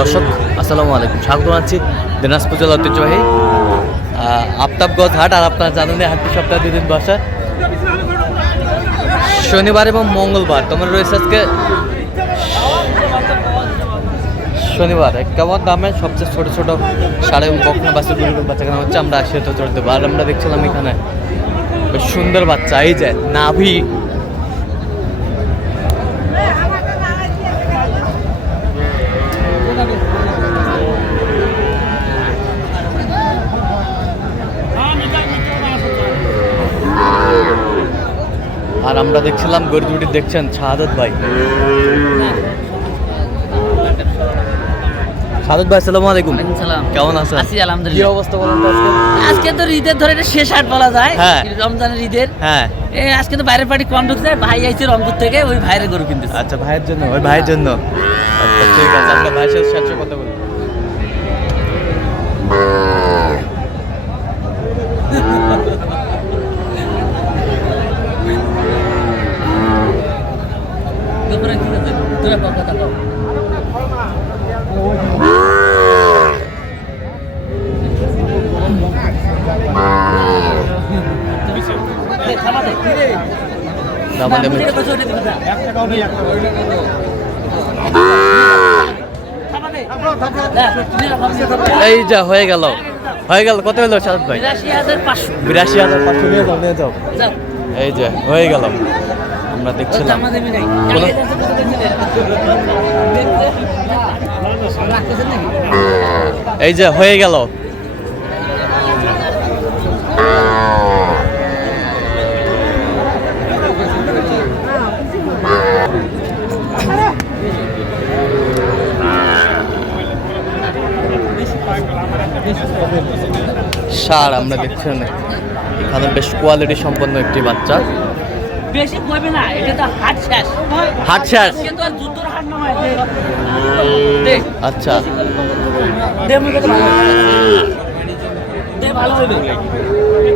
দর্শক, আসসালামু আলাইকুম। স্বাগত জানাচ্ছি দিনাজপুর জেলা ঐতিহ্যবাহী আফতাবগঞ্জ হাট আর আপনারা জানেন হাটটি সপ্তাহে দুদিন বসে। শনিবার এবং মঙ্গলবার, তোমার রয়েছে আজকে শনিবার। কেমন দামে সবচেয়ে ছোট ছোট সাড়ে বকনা বাচ্চা গরুর বাচ্চা কেনা হচ্ছে আমরা তো চড়তে আর আমরা দেখছিলাম এখানে সুন্দর বাচ্চা। এই যে নাভি আমরা দেখছিলাম গরু দুটি দেখছেন শাহাদত ভাই। শাহাদত ভাই আসসালামু আলাইকুম। সালাম। কেমন আছেন? আছি কি অবস্থা বলেন আজকে? আজকে তো ঈদের ধরে এটা শেষ হাট বলা যায়। হ্যাঁ। রমজানের ঈদের। হ্যাঁ। এ আজকে তো বাইরের পার্টি কম ঢুকছে ভাই আইছে রংপুর থেকে ওই ভাইয়ের গরু কিনতেছে। আচ্ছা ভাইয়ের জন্য ওই ভাইয়ের জন্য। আচ্ছা ঠিক আছে আমরা ভাইয়ের সাথে কথা বলি দুপুরে ঠিক আছে তোরা কথা কও দে, থামা দে। দামা দামি না, বসে ওটা দিবি না। থামা দে। না, তুমি রাখো, আমি রাখো। এই যা হয়ে গেল। হয়ে গেল। কত হলো শাহাদত ভাই? বিরাশি হাজার পাঁচশো। বিরাশি হাজার পাঁচশো। নিয়ে যাও নিয়ে যাও। এই যে হয়ে গেল। আমরা দেখছিলাম। এই যে হয়ে গেল। সার আমরা দেখছেন এখানে বেশ কোয়ালিটি সম্পন্ন একটি বাচ্চা। বেশি কইবে না এটা তো হাট শেষ। হাট শেষ? কিন্তু আর যুদ্ধর হাট দে। আচ্ছা। দে ভালো। দে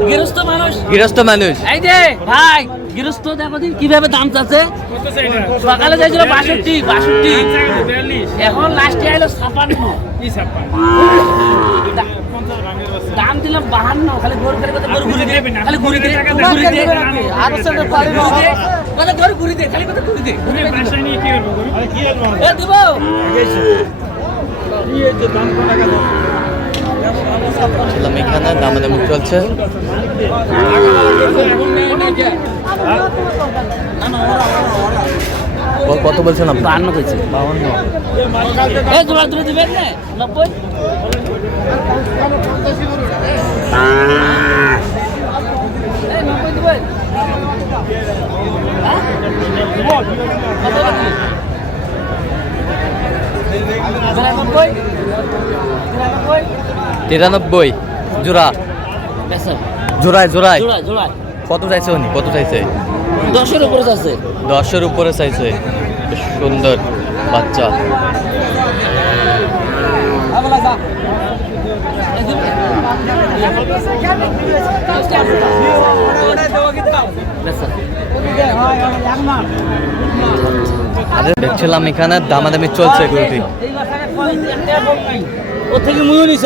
গৃহস্থ মানুষ। গৃহস্থ মানুষ। এই যে ভাই গৃহস্থ দেখো দিন কীভাবে দাম চাচ্ছে। সকালে যাইছিল বাষট্টি বাষট্টি। এখন লাস্টে আইলো ছাপান্ন। দাম দিলাম বাহান্ন খালি গরু খালি কথা গরু ঘুরি দে খালি ঘুরি দে ঘুরি দে। ঘুরি দে। কথা গরু ঘুরি দে খালি কথা ঘুরি দে। ঘুরি দে এ দিব। ছিলাম এখানে দামাদামি চলছে। ক- কত বলছেন আপনি? বাহান্ন এই তুমি দিবেন না নব্বই। হ্যাঁ? তিরানব্বই। জোড়া। জোড়ায়, জোড়ায়। কত চাইছে উনি? কত চাইছে? দশের উপরে আছে দশের উপরে চাইছে। বেশ সুন্দর বাচ্চা। আরে দেখছিলাম এখানে দামাদামি চলছে গরুটি ও থেকে মুইও নিছ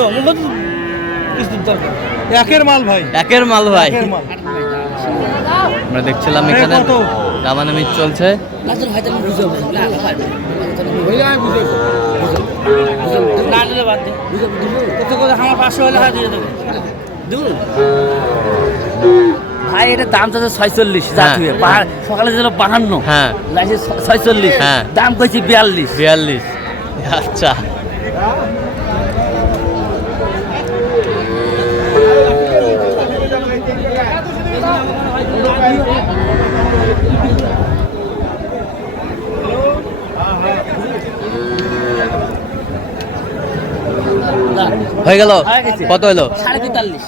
একের মাল ভাই। একের মাল ভাই। আমরা দেখছিলাম এখানে কত? দামাদামি চলছে ভাই হয় এটা দাম চাচ্ছে ছয়চল্লিশ হ্যাঁ। জাতীয় সকালে ছিল বাহান্ন হ্যাঁ ছয়চল্লিশ হ্যাঁ। দাম কইছি বিয়াল্লিশ বিয়াল্লিশ আচ্ছা হয়ে গেল? কত হলো?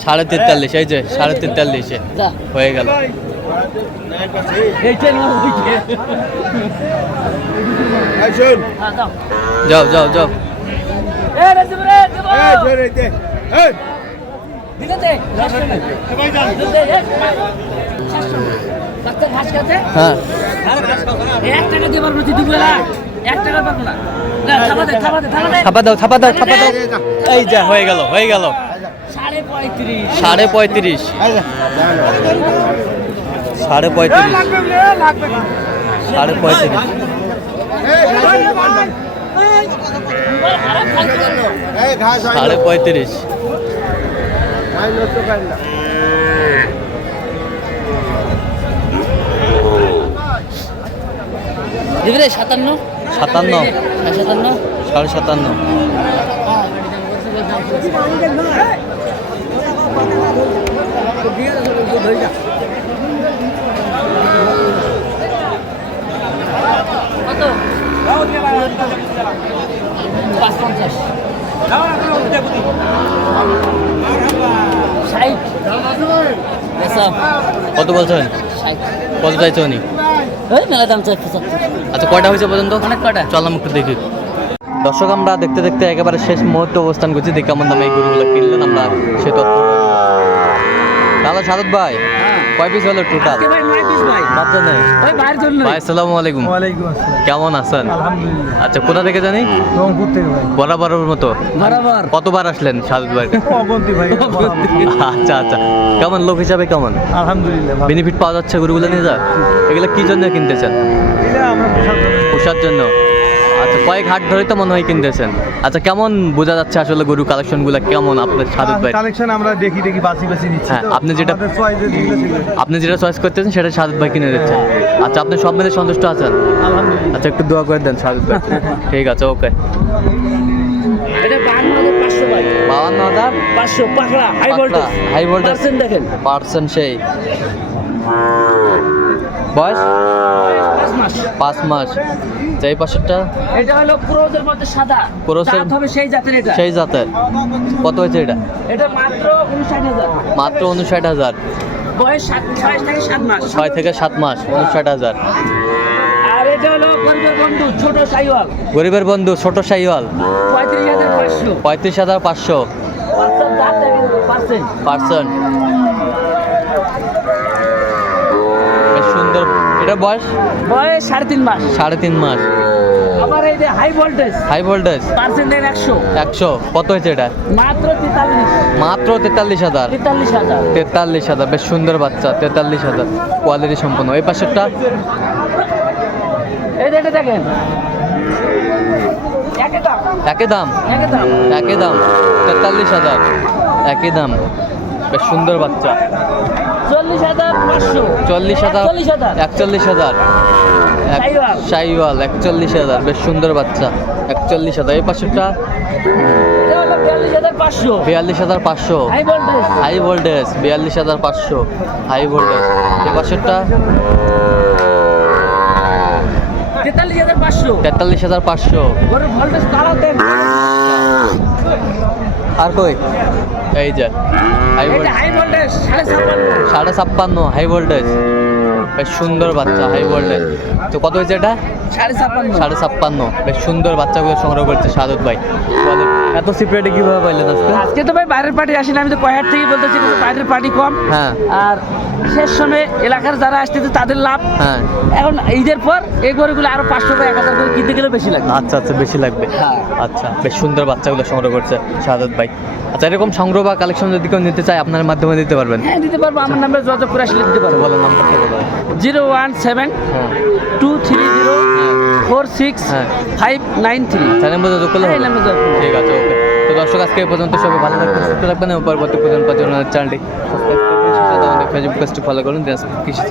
সাড়ে তেতাল্লিশ। এই যে সাড়ে তেতাল্লিশে হয়ে গেল। হ্যাঁ। যাও। যাও যাও হ্যাঁ। থাপা দে, থাপা দে, থাপা দাও দাও দাও। এই যা। হয়ে গেল হয়ে গেল। সাড়ে পঁয়ত্রিশ। সাড়ে পঁয়ত্রিশ। সাড়ে পঁয়ত্রিশ। সাড়ে পঁয়ত্রিশ। সাড়ে পঁয়ত্রিশ। দিবি রে সাতান্ন? সাতান্ন। সাড়ে সাতান্ন। সাড়ে সাতান্ন কত বলছেন? কত চাইছো উনি? ওই মেলা দাম চাই পঁচাত্তর আচ্ছা কয়টা হয়েছে পর্যন্ত? অনেক কয়টা চললাম একটু দেখি। দর্শক আমরা দেখতে দেখতে একেবারে শেষ মুহূর্তে অবস্থান করছি। দেখি কেমন দামে এই গরুগুলো কিনলেন আমরা সে তথ্য। তাহলে সাদত ভাই কয় পিস হলো টোটাল ভাই নয় পিস ভাই। মাত্র ওই ভাইয়ের জন্য। ভাই আসসালামু আলাইকুম। ওয়ালাইকুম আসসালাম। কেমন আছেন? আলহামদুলিল্লাহ। আচ্ছা কোথা থেকে জানি? রংপুর থেকে ভাই। বরাবরের মতো। বরাবর। কতবার আসলেন ভাই? অগন্তি ভাই আচ্ছা আচ্ছা। কেমন লোক হিসাবে কেমন? আলহামদুলিল্লাহ বেনিফিট পাওয়া যাচ্ছে গরুগুলো নিয়ে যা। এগুলো কি জন্য কিনতেছেন এটা আমরা পোষার জন্য। আচ্ছা কয়েক হাট ধরেই তো মনে হয় কিনতেছেন। আচ্ছা কেমন বোঝা যাচ্ছে আসলে গরু কালেকশনগুলো কেমন আপনার সাদত ভাই কালেকশন আমরা দেখি দেখি বাছি বাছি নিচ্ছি হ্যাঁ, আপনি যেটা-। আপনি যেটা চয়েস করতেছেন সেটা সাদত ভাই কিনে দিচ্ছেন। আচ্ছা আপনি সব মিলে সন্তুষ্ট আছেন? আলহামদুলিল্লাহ। আচ্ছা একটু দোয়া করে দেন সাদত ভাই। ঠিক আছে ওকে। এটা বান্ন হাজার পাঁচশো পাকড়া হাই ভোল্টেজ voltage। পার্সেন্ট দেখেন। পার্সেন্ট সেই। বয়স? পাঁচ মাস। পাঁচ মাস। আচ্ছা, এই পাশেরটা? এটা হলো ক্রোজের মধ্যে সাদা। ক্রোজের- হবে সেই জাতের এটা। সেই জাতের। কত হয়েছে এটা? এটা মাত্র উনষাট হাজার। মাত্র উনষাট হাজার। বয়স সাত ছয় থেকে সাত মাস। ছয় থেকে সাত মাস উনষাট হাজার। আর এটা হলো গরিবের বন্ধু ছোট সাইওয়াল। গরিবের বন্ধু ছোট শাহিওয়াল পঁয়ত্রিশ হাজার পাঁচশো। পঁয়ত্রিশ হাজার পাঁচশো। পার্সেন্ট দাঁত দেখেন পার্সেন্ট পার্সেন্ট বেশ সুন্দর এটা বয়স? বয়স সাড়ে তিন মাস। সাড়ে তিন মাস। আবার এই যে high voltage high voltage percent দেন একশো। একশো। কত হয়েছে এটা? মাত্র তেতাল্লিশ। মাত্র তেতাল্লিশ হাজার। তেতাল্লিশ হাজার। তেতাল্লিশ হাজার। বেশ সুন্দর বাচ্চা তেতাল্লিশ হাজার। কোয়ালিটি সম্পন্ন। এই পাশেরটা? এই যে এটা দেখেন। একই দাম। একই দাম? তেতাল্লিশ হাজার। একই দাম। বেশ সুন্দর বাচ্চা। চল্লিশ হাজার চল্লিশ হাজার চল্লিশ হাজার। একচল্লিশ হাজার। একচল্লিশ হাজার। বেশ সুন্দর বাচ্চা। একচল্লিশ হাজার। এই পাশেরটা? বিয়াল্লিশ হাজার পাঁচশো। হাই ভোল্টেজ বিয়াল্লিশ হাজার পাঁচশো। হাই ভোল্টেজ এই পাশেরটা? তেতাল্লিশ হাজার পাঁচশো। তেতাল্লিশ হাজার আর কই? এই যে। হাই হাই ভোল্টেজ সাড়ে ছাপ্পান্ন। হাই ভোল্টেজ বেশ সুন্দর বাচ্চা হাই ভোল্টেজ তো কত হয়েছে এটা? সাড়ে ছাপ্পান্ন। সাড়ে ছাপ্পান্ন। বেশ সুন্দর বাচ্চাগুলো সংগ্রহ করছে সাদত ভাই। এত সিপ্রেটে কীভাবে পাইলেন আজকে? আজকে তো ভাই বাইরের পার্টি আসেনি আমি তো কয়ার থেকে বলতেছি কিন্তু বাইরের পার্টি কম। হ্যাঁ। আর শেষ সময় এলাকার যারা আসতেছে তাদের লাভ। হ্যাঁ। এখন ঈদের পর এই গরুগুলো আরও পাঁচশো বা এক হাজার করে কিনতে গেলে বেশি লাগবে। আচ্ছা আচ্ছা বেশি লাগবে। হ্যাঁ। আচ্ছা বেশ সুন্দর বাচ্চাগুলো সংগ্রহ করছে শাহাদত ভাই। আচ্ছা এরকম সংগ্রহ বা কালেকশন যদি কেউ নিতে চায় আপনার মাধ্যমে দিতে পারবেন? হ্যাঁ দিতে পারব। আমার নাম্বার যোগাযোগ করে আসলে দিতে পারব। বলেন কি বলো জিরো ওয়ান সেভেন হ্যাঁ। Two three zero four six হ্যাঁ। Five nine three. হ্যাঁ? এই নাম্বারে যোগ করলে। ঠিক আছে ওকে তো দর্শক, আজকে এই পর্যন্ত সবাই ভালো থাকবেন, সুস্থ থাকবেন এবং পরবর্তী পর্যন্ত চ্যানেলটি সাবস্ক্রাইব করবেন ফেসবুক পেজটি ফলো করুন কৃষি